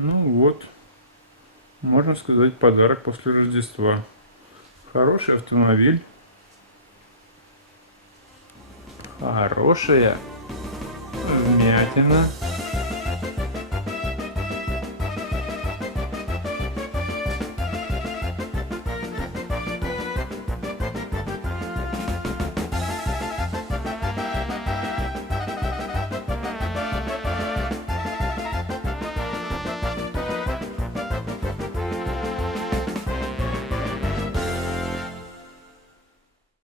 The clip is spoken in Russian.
Ну вот, можно сказать, подарок после Рождества. Хороший автомобиль, хорошая вмятина.